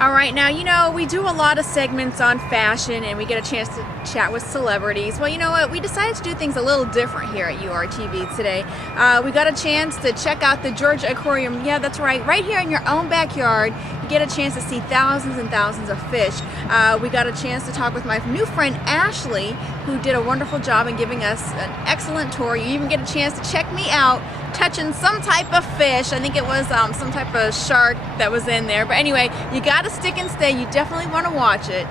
All right, now, you know, we do a lot of segments on fashion and we get a chance to chat with celebrities. Well, you know what? We decided to do things a little different here at URTV today. We got a chance to check out the Georgia Aquarium. Yeah, that's right. Right here in your own backyard, you get a chance to see thousands and thousands of fish. We got a chance to talk with my new friend Ashley, who did a wonderful job in giving us an excellent tour. You even get a chance to check me out touching some type of fish. I think it was some type of shark that was in there. But anyway, you got to stick and stay. You definitely want to watch it.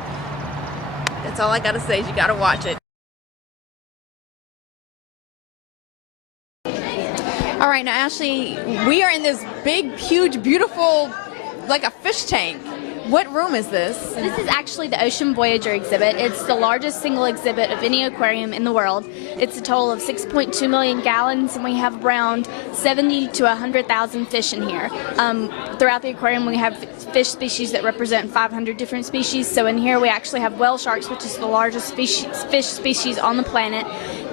That's all I got to say is you got to watch it. All right, now Ashley, we are in this big, huge, beautiful, like a fish tank. What room is this? This is actually the Ocean Voyager exhibit. It's the largest single exhibit of any aquarium in the world. It's a total of 6.2 million gallons, and we have around 70 to 100,000 fish in here. Throughout the aquarium, we have fish species that represent 500 different species. So in here, we actually have whale sharks, which is the largest fish species on the planet.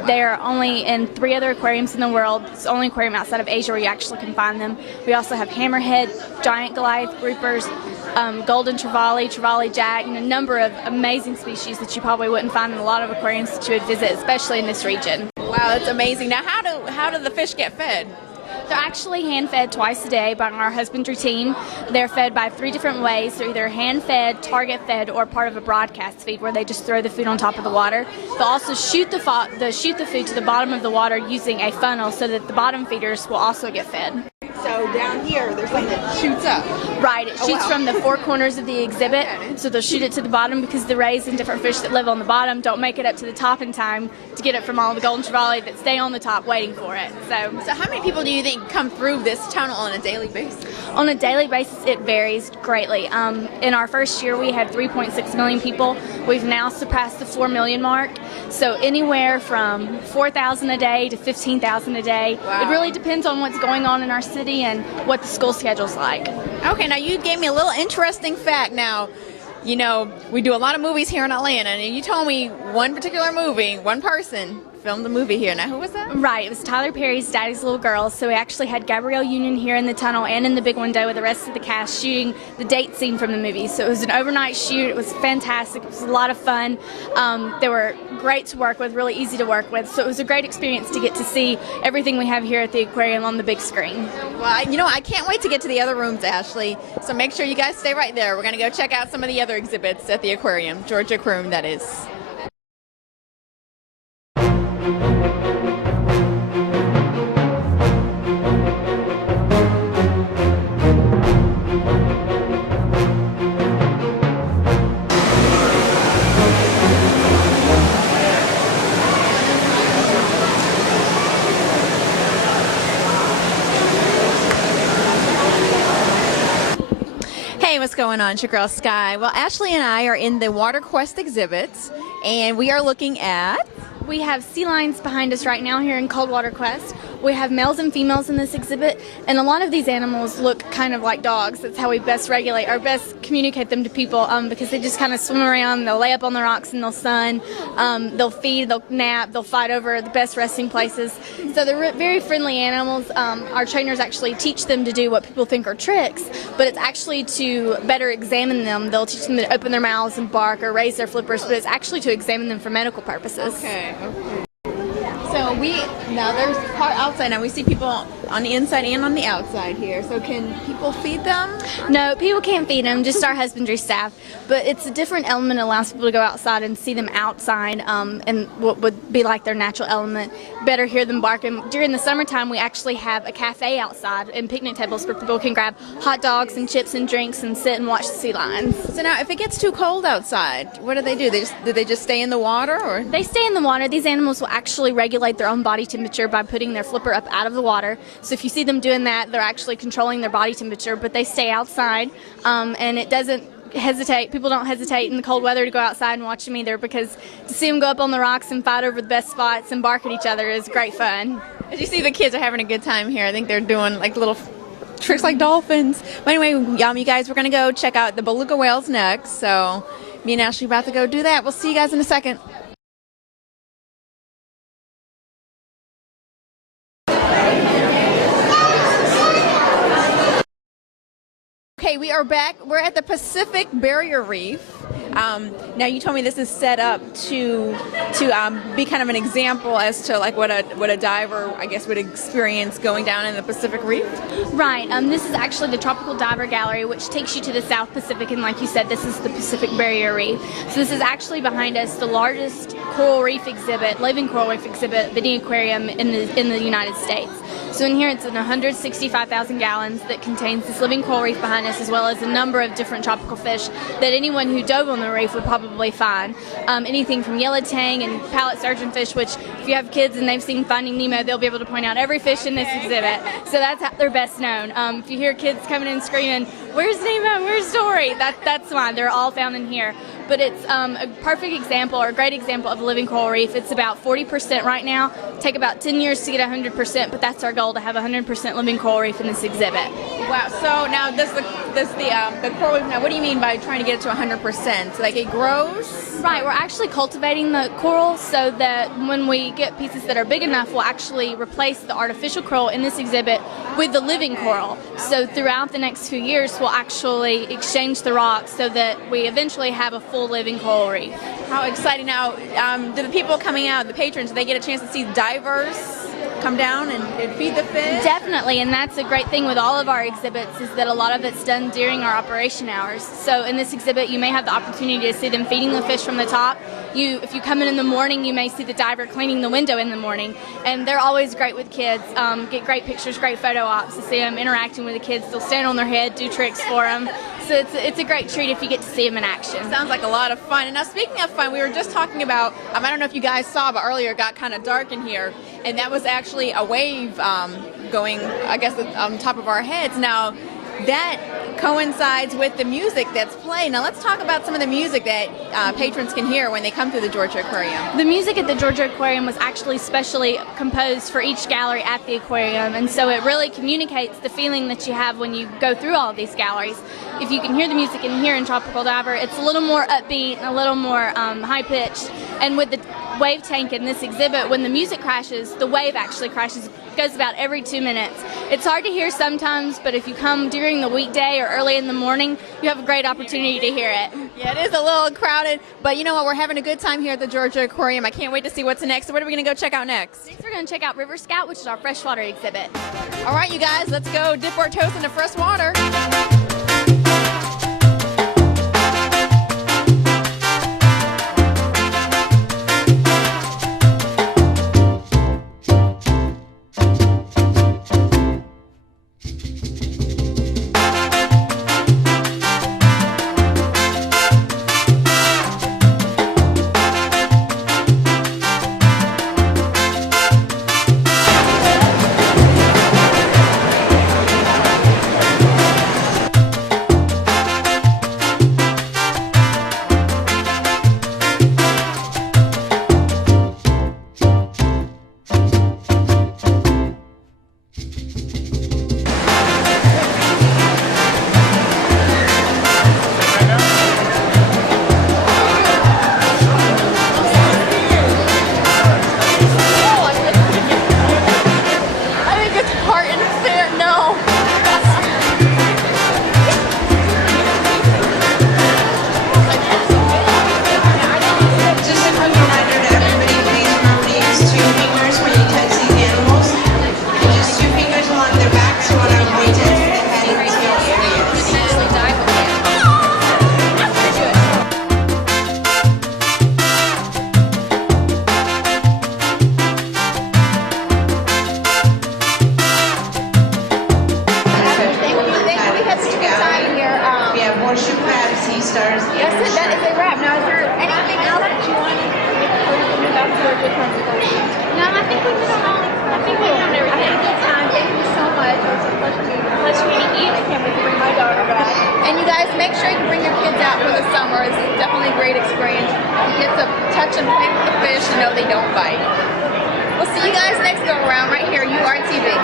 They are only in 3 other aquariums in the world. It's the only aquarium outside of Asia where you actually can find them. We also have hammerhead, giant Goliath groupers, golden trevally jack, and a number of amazing species that you probably wouldn't find in a lot of aquariums that you would visit, especially in this region. Wow, that's amazing. Now, how do the fish get fed? They're actually hand-fed twice a day by our husbandry team. They're fed by 3 different ways. They're either hand-fed, target-fed, or part of a broadcast feed where they just throw the food on top of the water. They'll also shoot the food to the bottom of the water using a funnel so that the bottom feeders will also get fed. So down here, there's something that shoots up. Right, it shoots from the 4 corners of the exhibit, so they'll shoot it to the bottom because the rays and different fish that live on the bottom don't make it up to the top in time to get it from all the golden trevally that stay on the top waiting for it. So how many people do you think come through this tunnel on a daily basis? On a daily basis, it varies greatly. In our first year, we had 3.6 million people. We've now surpassed the 4 million mark. So anywhere from 4,000 a day to 15,000 a day. Wow. It really depends on what's going on in our city and what the school schedule's like. Okay, now you gave me a little interesting fact. Now, you know, we do a lot of movies here in Atlanta, and you told me one particular movie, one person filmed the movie here. Now, who was that? Right, it was Tyler Perry's Daddy's Little Girl. So we actually had Gabrielle Union here in the tunnel and in the big window with the rest of the cast shooting the date scene from the movie. So it was an overnight shoot. It was fantastic. It was a lot of fun. They were great to work with, really easy to work with. So it was a great experience to get to see everything we have here at the aquarium on the big screen. Well, you know, I can't wait to get to the other rooms, Ashley. So make sure you guys stay right there. We're going to go check out some of the other exhibits at the aquarium, Georgia Aquarium, that is. Hey, what's going on? It's your girl Sky. Well, Ashley and I are in the Water Quest exhibits, and we are looking at... We have sea lions behind us right now here in Coldwater Quest. We have males and females in this exhibit, and a lot of these animals look kind of like dogs. That's how we best regulate or best communicate them to people, because they just kind of swim around, they'll lay up on the rocks and they'll sun, they'll feed, they'll nap, they'll fight over the best resting places. So they're very friendly animals. Our trainers actually teach them to do what people think are tricks, but it's actually to better examine them. They'll teach them to open their mouths and bark or raise their flippers, but it's actually to examine them for medical purposes. Okay. So now there's part outside. Now we see people on the inside and on the outside here. So can people feed them? No, people can't feed them, just our husbandry staff. But it's a different element that allows people to go outside and see them outside and what would be like their natural element. Better hear them barking. During the summertime, we actually have a cafe outside and picnic tables where people can grab hot dogs and chips and drinks and sit and watch the sea lions. So now if it gets too cold outside, what do? Do they just stay in the water? Or? They stay in the water. These animals will actually regulate their own body temperature by putting their flipper up out of the water. So if you see them doing that, they're actually controlling their body temperature, but they stay outside, and it doesn't hesitate. People don't hesitate in the cold weather to go outside and watch them either, because to see them go up on the rocks and fight over the best spots and bark at each other is great fun. As you see, the kids are having a good time here. I think they're doing like little tricks like dolphins. But anyway, you guys, we're going to go check out the beluga whales next. So me and Ashley are about to go do that. We'll see you guys in a second. Okay, we are back. We're at the Pacific Barrier Reef. Now you told me this is set up to be kind of an example as to like what a diver, I guess, would experience going down in the Pacific Reef. Right. This is actually the Tropical Diver Gallery, which takes you to the South Pacific, and like you said, this is the Pacific Barrier Reef. So this is actually behind us the largest coral reef exhibit, living coral reef exhibit, the aquarium in the United States. So in here, it's in 165,000 gallons that contains this living coral reef behind us, as well as a number of different tropical fish that anyone who dove on the reef would probably find. Anything from yellow tang and pallet surgeonfish, which if you have kids and they've seen Finding Nemo, they'll be able to point out every fish in this exhibit. So that's how they're best known. If you hear kids coming in screaming, "Where's Nemo? Where's Dory?" That's why they're all found in here. But it's a perfect example, or a great example, of a living coral reef. It's about 40% right now. Take about 10 years to get 100%, but that's our goal, to have 100% living coral reef in this exhibit. Wow. So now does the coral reef, now what do you mean by trying to get it to 100%? Like it grows? Right, we're actually cultivating the coral so that when we get pieces that are big enough, we'll actually replace the artificial coral in this exhibit with the living coral. So throughout the next few years, we'll actually exchange the rocks so that we eventually have a full living coral reef. How exciting. Now, do the people coming out, the patrons, do they get a chance to see divers come down and feed the fish? Definitely, and that's a great thing with all of our exhibits, is that a lot of it's done during our operation hours. So in this exhibit, you may have the opportunity to see them feeding the fish from the top. If you come in the morning, you may see the diver cleaning the window in the morning, and they're always great with kids. Get great pictures, great photo ops to see them interacting with the kids. They'll stand on their head, do tricks for them. So it's a great treat if you get to see them in action. Sounds like a lot of fun. And now speaking of fun, we were just talking about, I don't know if you guys saw, but earlier it got kind of dark in here, and that was actually a wave going, I guess, on top of our heads. Now, that coincides with the music that's played. Now let's talk about some of the music that patrons can hear when they come to the Georgia Aquarium. The music at the Georgia Aquarium was actually specially composed for each gallery at the aquarium, and so it really communicates the feeling that you have when you go through all of these galleries. If you can hear the music in here in Tropical Diver, it's a little more upbeat and a little more high-pitched. And with the wave tank in this exhibit, when the music crashes, the wave actually crashes. It goes about every 2 minutes. It's hard to hear sometimes, but if you come during the weekday or early in the morning, you have a great opportunity to hear it. Yeah, it is a little crowded, but you know what? We're having a good time here at the Georgia Aquarium. I can't wait to see what's next. So what are we going to go check out next? Next, we're going to check out River Scout, which is our freshwater exhibit. All right, you guys, let's go dip our toes into fresh water. No, I think we did all. I think we did everything. I had a good time. Thank you so much. It was a pleasure meeting you. I can't wait to bring my daughter back. And you guys, make sure you bring your kids out for the summer. It's definitely a great experience. You get to touch and play with the fish and know they don't bite. We'll see you guys next go around right here, URTV.